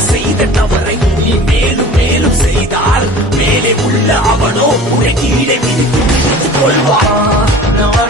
செய்த தவறை நீ மேலும் மேலும் செய்தால் மேலே உள்ள அவனோ உன்னை கீழே விரித்து கொள்வான்.